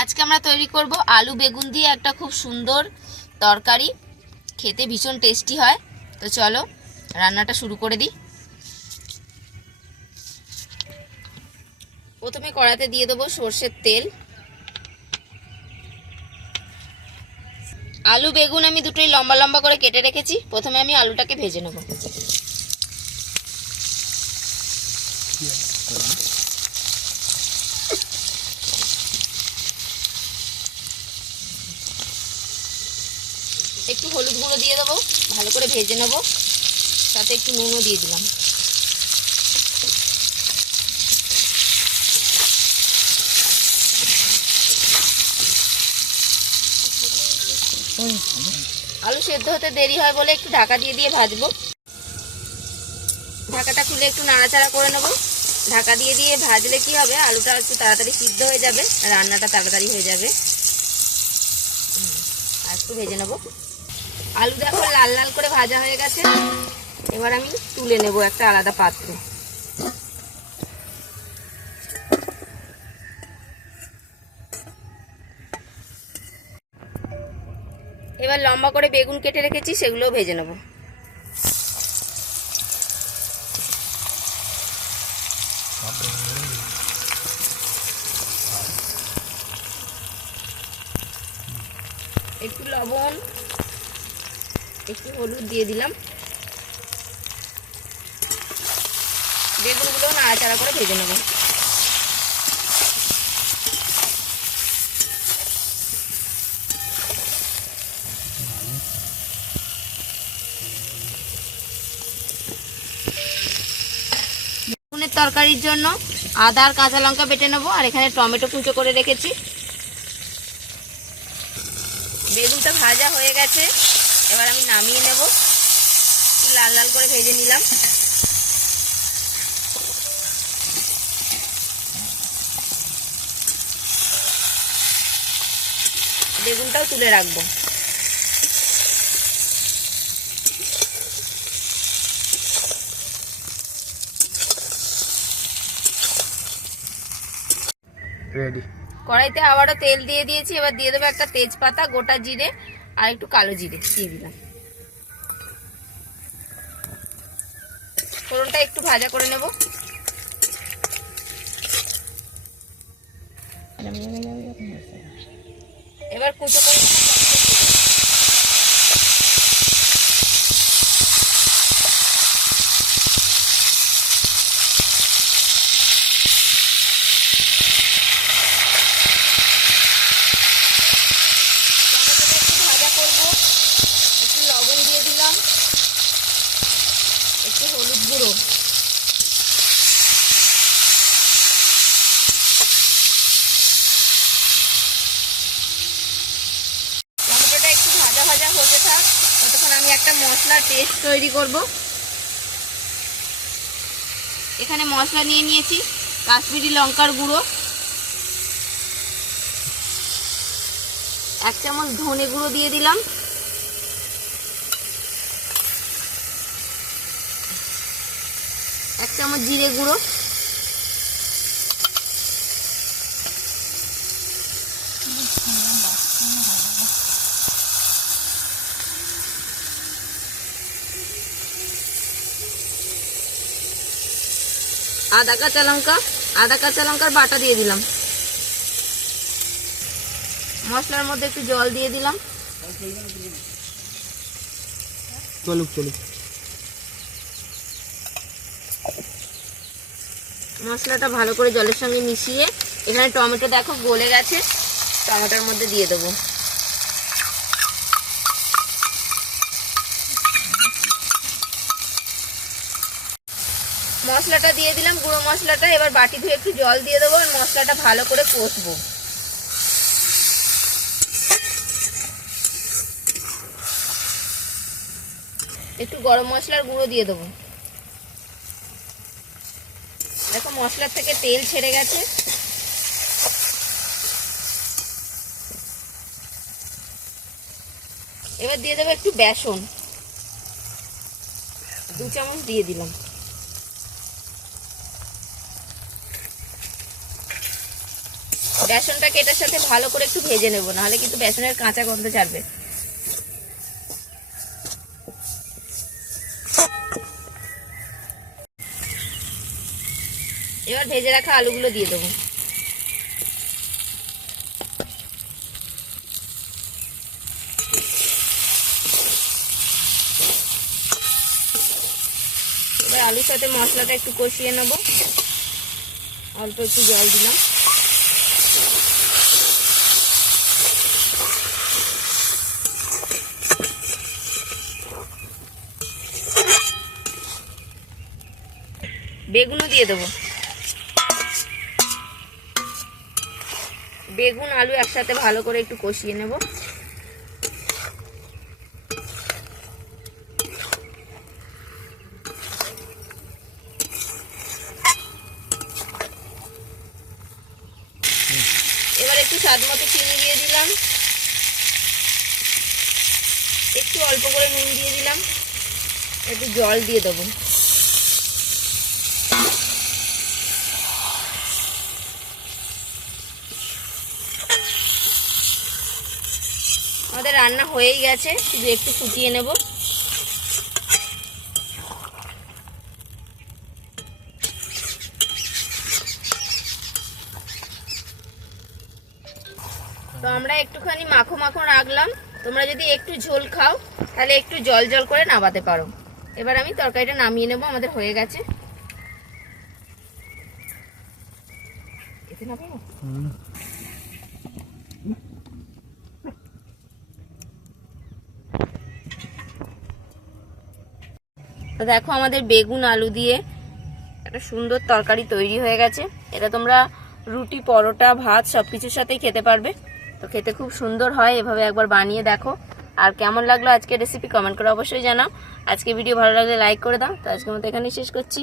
আজকে আমরা তৈরি করব আলু বেগুন দিয়ে একটা খুব সুন্দর তরকারি, খেতে ভীষণ টেস্টি হয়। তো চলো রান্নাটা শুরু করে দিই। প্রথমে কড়াতে দিয়ে দেবো সর্ষের তেল। আলু বেগুন আমি দুটোই লম্বা লম্বা করে কেটে রেখেছি। প্রথমে আমি আলুটাকে ভেজে নেব। একটু হলুদ গুঁড়ো দিয়ে দেবো, ভালো করে ভেজে নেব, সাথে একটু নুনও দিয়ে দিলাম। আলু সেদ্ধ হতে দেরি হয় বলে একটু ঢাকা দিয়ে দিয়ে ভাজবো। ঢাকাটা খুলে একটু নাড়াচাড়া করে নেব। ঢাকা দিয়ে দিয়ে ভাজলে কি হবে, আলুটা একটু তাড়াতাড়ি সিদ্ধ হয়ে যাবে, রান্নাটা তাড়াতাড়ি হয়ে যাবে। আর একটু ভেজে নেব। আলু দেখো লাল লাল করে ভাজা হয়ে গেছে। এবার আমি তুলে নেব একটা আলাদা পাত্রে। এবার লম্বা করে বেগুন কেটে রেখেছি, সেগুলোও ভেজে নেব। একটু লবণ, একটু হলুদ দিয়ে দিলাম। বেগুনগুলো নাড়াচাড়া করে ভেজে নেব। বেগুনের তরকারির জন্য আদা আর কাঁচা লঙ্কা বেটে নেব, আর এখানে টমেটো কুচো করে রেখেছি। বেগুনটা ভাজা হয়ে গেছে, এবার আমি নামিয়ে নেব। লাল লাল করে ভেজে নিলাম। বেগুনটাও তুলে রাখবো। রেডি। কড়াইতে আবারও তেল দিয়ে দিয়েছি। এবার দিয়ে দেবো একটা তেজপাতা, গোটা জিরে আর একটু কালো জিরে দিয়ে দিলাম। ফোড়নটা একটু ভাজা করে নেব। এবার কুচো করে একটু হলুদ গুঁড়ো, টমেটোটা একটু ভাজা ভাজা হতে থাক, ততক্ষণ আমি একটা মশলার পেস্ট তৈরি করব। এখানে মশলা নিয়ে নিয়েছি কাশ্মীরি লঙ্কার গুঁড়ো, 1 চামচ ধনে গুঁড়ো দিয়ে দিলাম, 1 চামচ জিরে গুঁড়ো, আদা কাঁচা লঙ্কার বাটা দিয়ে দিলাম। মশলার মধ্যে একটু জল দিয়ে দিলাম। মশলাটা ভালো করে জলের সঙ্গে মিশিয়ে এখানে টমেটো দেখো গলে গেছে, টমেটোর মধ্যে দিয়ে দেবো। মশলাটা দিয়ে দিলাম, গুঁড়ো মশলাটা। এবার বাটি ধুয়ে একটু জল দিয়ে দেবো আর মশলাটা ভালো করে কষবো। একটু গরম মশলার গুঁড়ো দিয়ে দেবো। দেখো মশলার থেকে তেল ছেড়ে গেছে। এবার দিয়ে দেবো একটু বেসন, 2 চামচ দিয়ে দিলাম। বেসনটাকে এটার সাথে ভালো করে একটু ভেজে নেব, নাহলে কিন্তু বেসনের কাঁচা গন্ধ ছাড়বে। এবার ভেজে রাখা আলুগুলো দিয়ে দেবো। এবার আলুর সাথে মশলাটা একটু কষিয়ে নেব। অল্প একটু জল দিলাম। বেগুনও দিয়ে দেবো। বেগুন আলু একসাথে ভালো করে একটু কষিয়ে নেব। এবার একটু স্বাদ মতো চিনি দিয়ে দিলাম, একটু অল্প করে নুন দিয়ে দিলাম, একটু জল দিয়ে দেবো। আমাদের রান্না হয়েই গেছে, শুধু একটু ফুটিয়ে নেব। তো আমরা একটুখানি মাখো মাখো রাখলাম। তোমরা যদি একটু ঝোল খাও তাহলে একটু জল জল করে নামাতে পারো। এবার আমি তরকারিটা নামিয়ে নেব, আমাদের হয়ে গেছে। এতে নামাবো? তো দেখো আমাদের বেগুন আলু দিয়ে একটা সুন্দর তরকারি তৈরি হয়ে গেছে। এটা তোমরা রুটি, পরোটা, ভাত সবকিছুর সাথেই খেতে পারবে। তো খেতে খুব সুন্দর হয়, এভাবে একবার বানিয়ে দেখো। আর কেমন লাগলো আজকের রেসিপি কমেন্ট করে অবশ্যই জানাও। আজকে ভিডিও ভালো লাগলে লাইক করে দাও। তো আজকের মতো এখানেই শেষ করছি।